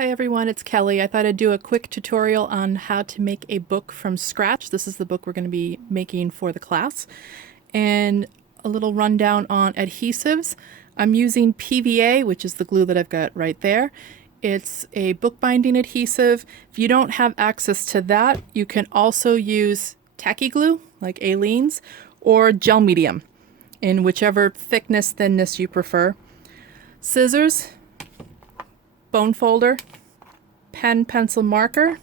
Hi everyone, it's Kelly. I thought I'd do a quick tutorial on how to make a book from scratch. This is the book we're going to be making for the class. And a little rundown on adhesives. I'm using PVA, which is the glue that I've got right there. It's a bookbinding adhesive. If you don't have access to that, you can also use tacky glue, like Aleene's, or gel medium, in whichever thickness, thinness you prefer. Scissors, bone folder, pen, pencil, marker,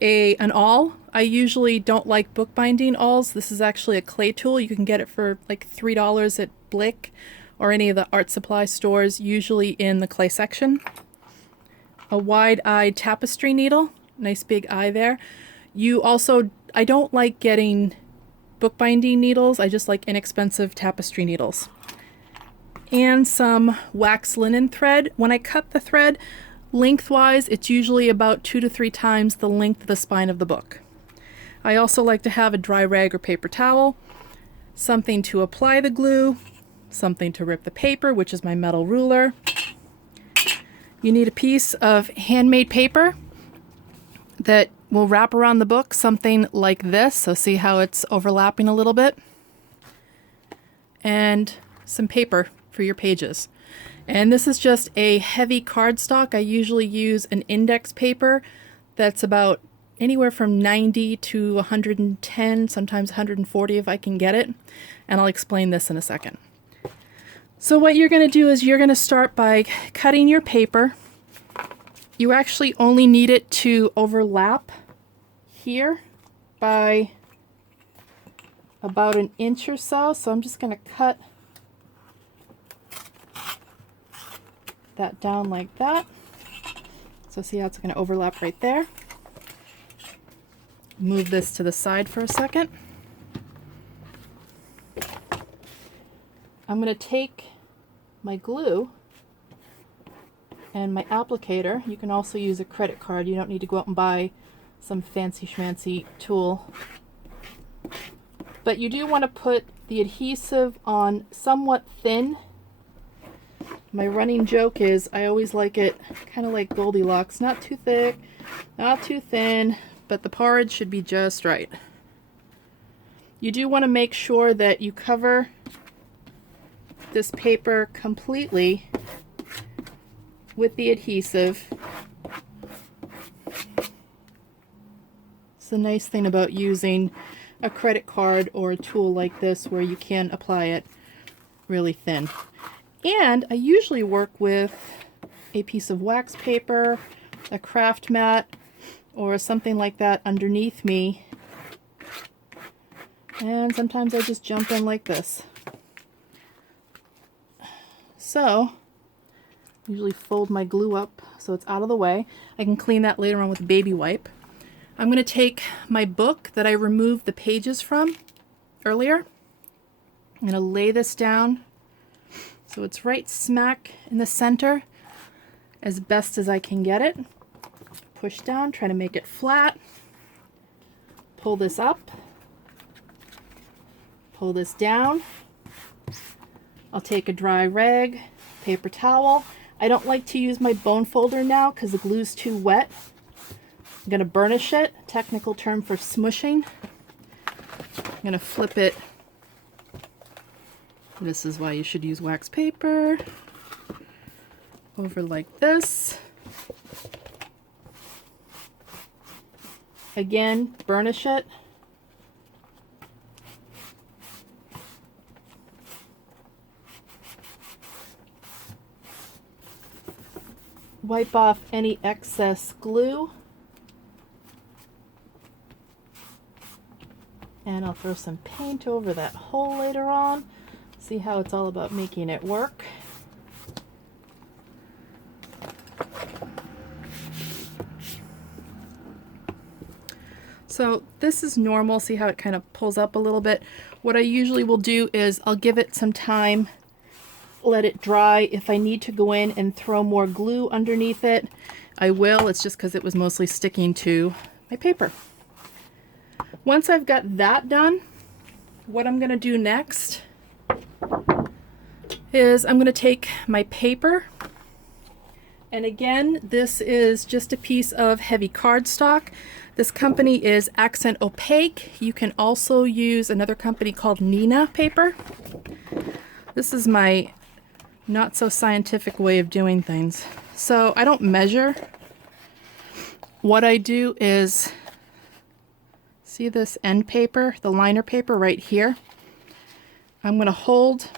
an awl. I usually don't like bookbinding awls. This is actually a clay tool. You can get it for like $3 at Blick or any of the art supply stores, usually in the clay section. A wide-eyed tapestry needle, nice big eye there. I don't like getting bookbinding needles. I just like inexpensive tapestry needles. And some wax linen thread. When I cut the thread lengthwise, it's usually about 2 to 3 times the length of the spine of the book. I also like to have a dry rag or paper towel, something to apply the glue, something to rip the paper, which is my metal ruler. You need a piece of handmade paper that will wrap around the book, something like this. So see how it's overlapping a little bit? And some paper for your pages. And this is just a heavy cardstock. I usually use an index paper that's about anywhere from 90 to 110, sometimes 140 if I can get it. And I'll explain this in a second. So what you're going to do is you're going to start by cutting your paper. You actually only need it to overlap here by about an inch or so. So I'm just going to cut that down like that. So see how it's going to overlap right there. Move this to the side for a second. I'm going to take my glue and my applicator. You can also use a credit card. You don't need to go out and buy some fancy schmancy tool. But you do want to put the adhesive on somewhat thin. My running joke is I always like it kind of like Goldilocks, not too thick, not too thin, but the porridge should be just right. You do want to make sure that you cover this paper completely with the adhesive. It's the nice thing about using a credit card or a tool like this where you can apply it really thin. And I usually work with a piece of wax paper, a craft mat, or something like that underneath me. And sometimes I just jump in like this. So, usually fold my glue up so it's out of the way. I can clean that later on with a baby wipe. I'm going to take my book that I removed the pages from earlier. I'm going to lay this down so it's right smack in the center as best as I can get it. Push down, try to make it flat. Pull this up. Pull this down. I'll take a dry rag, paper towel. I don't like to use my bone folder now because the glue's too wet. I'm going to burnish it, technical term for smushing. I'm going to flip it. This is why you should use wax paper. Over like this. Again, burnish it. Wipe off any excess glue. And I'll throw some paint over that hole later on. See how it's all about making it work. So this is normal. See how it kind of pulls up a little bit. What I usually will do is I'll give it some time, let it dry. If I need to go in and throw more glue underneath it, I will. It's just because it was mostly sticking to my paper. Once I've got that done, what I'm going to do next is I'm going to take my paper And again, this is just a piece of heavy cardstock. This company is Accent Opaque. You can also use another company called Nina paper. This is my not so scientific way of doing things. So I don't measure. What I do is, see this end paper, the liner paper right here? I'm going to hold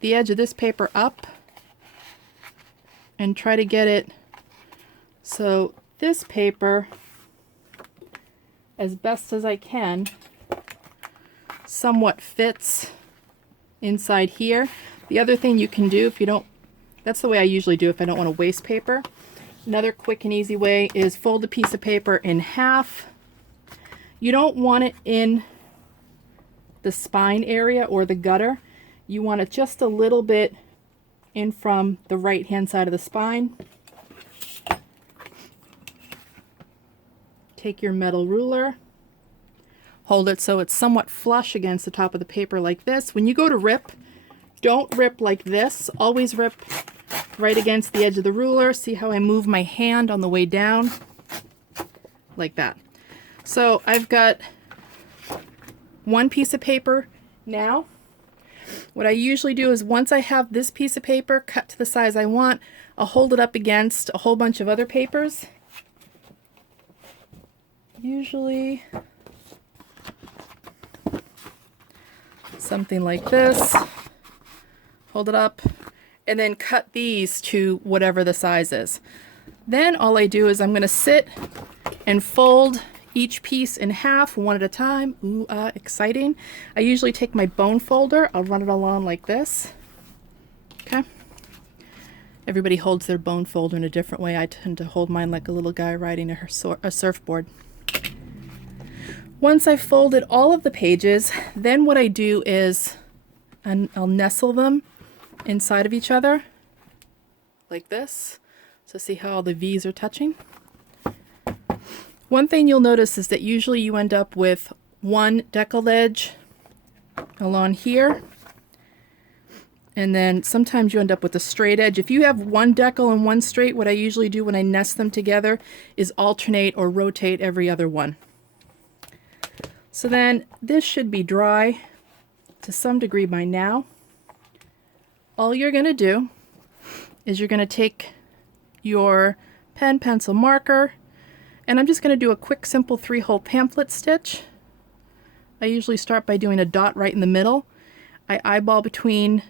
the edge of this paper up and try to get it so this paper, as best as I can, somewhat fits inside here. The other thing you can do if you don't, that's the way I usually do if I don't want to waste paper. Another quick and easy way is fold a piece of paper in half. You don't want it in the spine area or the gutter. You want it just a little bit in from the right hand side of the spine. Take your metal ruler, hold it so it's somewhat flush against the top of the paper like this. When you go to rip, don't rip like this. Always rip right against the edge of the ruler. See how I move my hand on the way down? Like that. So I've got one piece of paper now. What I usually do is once I have this piece of paper cut to the size I want, I'll hold it up against a whole bunch of other papers. Usually something like this. Hold it up and then cut these to whatever the size is. Then all I do is I'm going to sit and fold each piece in half one at a time. Ooh, exciting. I usually take my bone folder, I'll run it along like this. Okay. Everybody holds their bone folder in a different way. I tend to hold mine like a little guy riding a surfboard. Once I've folded all of the pages, then what I do is I'll nestle them inside of each other like this. So see how all the V's are touching? One thing you'll notice is that usually you end up with one deckled edge along here, and then sometimes you end up with a straight edge. If you have one decal and one straight, what I usually do when I nest them together is alternate or rotate every other one. So then this should be dry to some degree by now. All you're going to do is you're going to take your pen, pencil, marker, and I'm just going to do a quick simple 3-hole pamphlet stitch. I usually start by doing a dot right in the middle. I eyeball between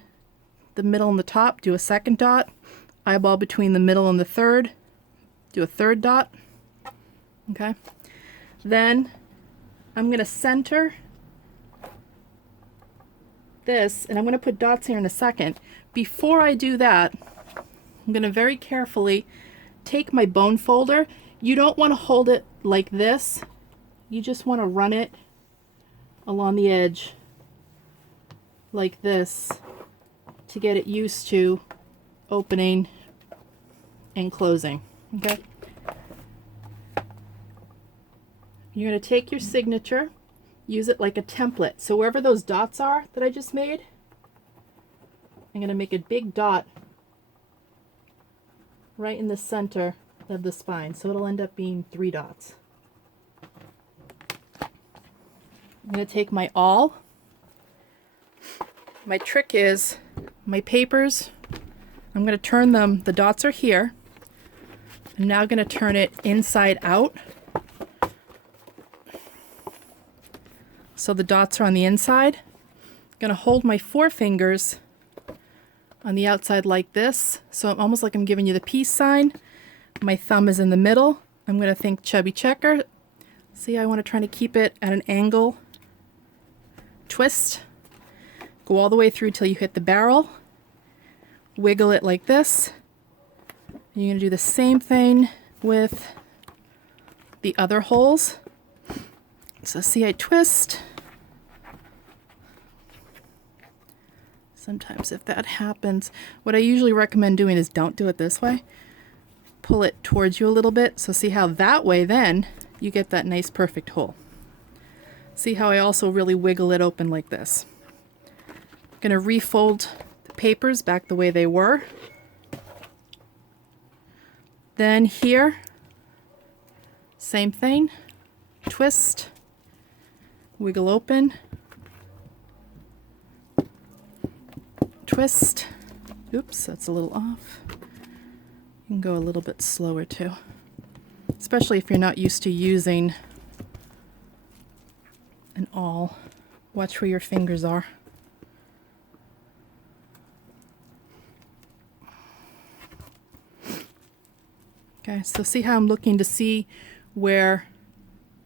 the middle and the top, do a second dot. Eyeball between the middle and the third, do a third dot. Okay. Then I'm going to center this, and I'm going to put dots here in a second. Before I do that, I'm going to very carefully take my bone folder. You don't want to hold it like this. You just want to run it along the edge like this to get it used to opening and closing. Okay? You're going to take your signature, use it like a template. So wherever those dots are that I just made, I'm going to make a big dot right in the center of the spine. So it'll end up being 3 dots. I'm going to take my awl. My trick is my papers, I'm going to turn them, the dots are here. I'm now going to turn it inside out. So the dots are on the inside. I'm going to hold my forefingers on the outside like this. So I'm almost like I'm giving you the peace sign. My thumb is in the middle. I'm going to think chubby checker. See, I want to try to keep it at an angle. Twist. Go all the way through till you hit the barrel. Wiggle it like this. You're going to do the same thing with the other holes. So see, I twist. Sometimes if that happens, what I usually recommend doing is don't do it this way. Pull it towards you a little bit. So see how that way then you get that nice perfect hole. See how I also really wiggle it open like this. I'm going to refold the papers back the way they were. Then here, same thing, twist, wiggle open, twist. Oops, that's a little off. You can go a little bit slower too, especially if you're not used to using an awl. Watch where your fingers are. Okay, so see how I'm looking to see where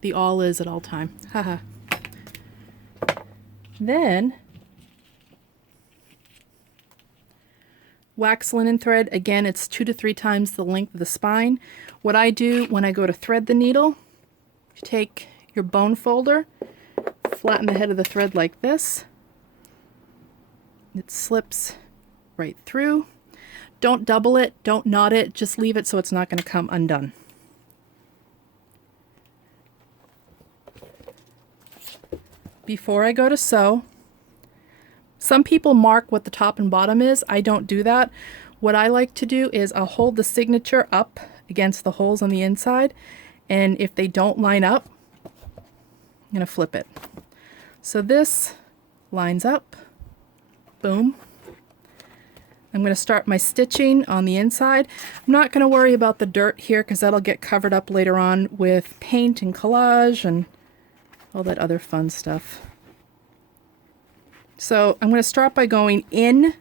the awl is at all time. Haha. Then wax linen thread, again, it's 2 to 3 times the length of the spine. What I do when I go to thread the needle, you take your bone folder, flatten the head of the thread like this. It slips right through. Don't double it, don't knot it, just leave it so it's not going to come undone. Before I go to sew, some people mark what the top and bottom is. I don't do that. What I like to do is I'll hold the signature up against the holes on the inside, and if they don't line up, I'm going to flip it. So this lines up, boom. I'm going to start my stitching on the inside. I'm not going to worry about the dirt here because that'll get covered up later on with paint and collage and all that other fun stuff. So I'm going to start by going in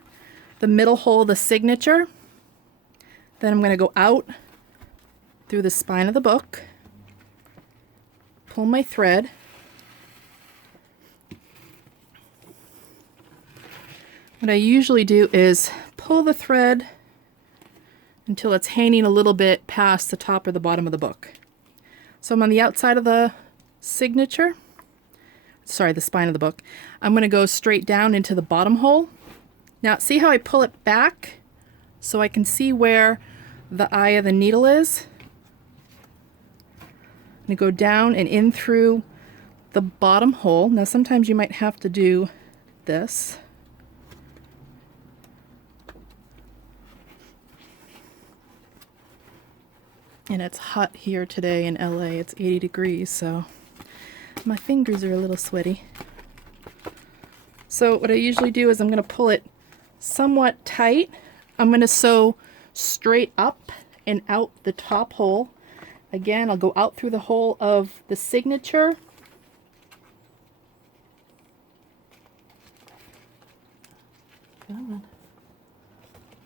the middle hole of the signature. Then I'm going to go out through the spine of the book, pull my thread, what I usually do is pull the thread until it's hanging a little bit past the top or the bottom of the book. So I'm on the outside of the signature, sorry, the spine of the book. I'm going to go straight down into the bottom hole. Now see how I pull it back so I can see where the eye of the needle is? I'm going to go down and in through the bottom hole. Now sometimes you might have to do this. And it's hot here today in LA. It's 80 degrees, so my fingers are a little sweaty. So what I usually do is I'm going to pull it somewhat tight. I'm going to sew straight up and out the top hole. Again, I'll go out through the hole of the signature.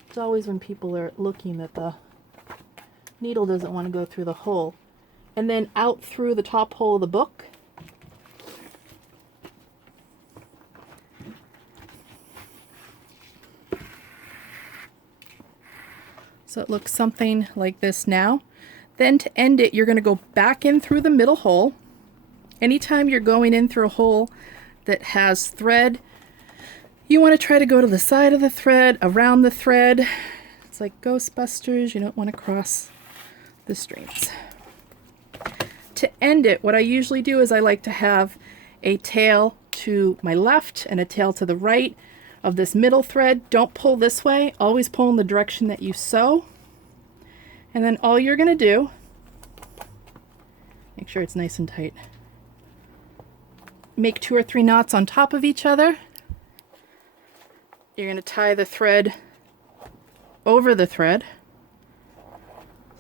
It's always when people are looking that the needle doesn't want to go through the hole. And then out through the top hole of the book. So it looks something like this now. Then to end it, you're going to go back in through the middle hole. Anytime you're going in through a hole that has thread, you want to try to go to the side of the thread, around the thread. It's like Ghostbusters, you don't want to cross the streams. To end it, what I usually do is I like to have a tail to my left and a tail to the right of this middle thread. Don't pull this way, always pull in the direction that you sew. And then all you're going to do, make sure it's nice and tight, make 2 or 3 knots on top of each other. You're going to tie the thread over the thread.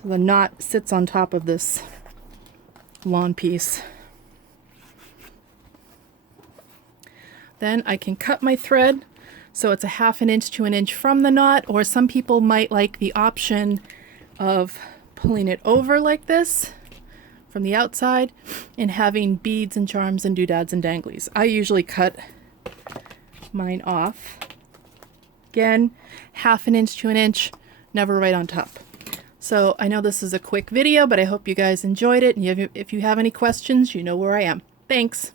So the knot sits on top of this lawn piece. Then I can cut my thread so it's a 1/2 inch to 1 inch from the knot, or some people might like the option of pulling it over like this from the outside and having beads and charms and doodads and danglies. I usually cut mine off. Again, 1/2 inch to 1 inch, never right on top. So I know this is a quick video, but I hope you guys enjoyed it. And if you have any questions, you know where I am. Thanks.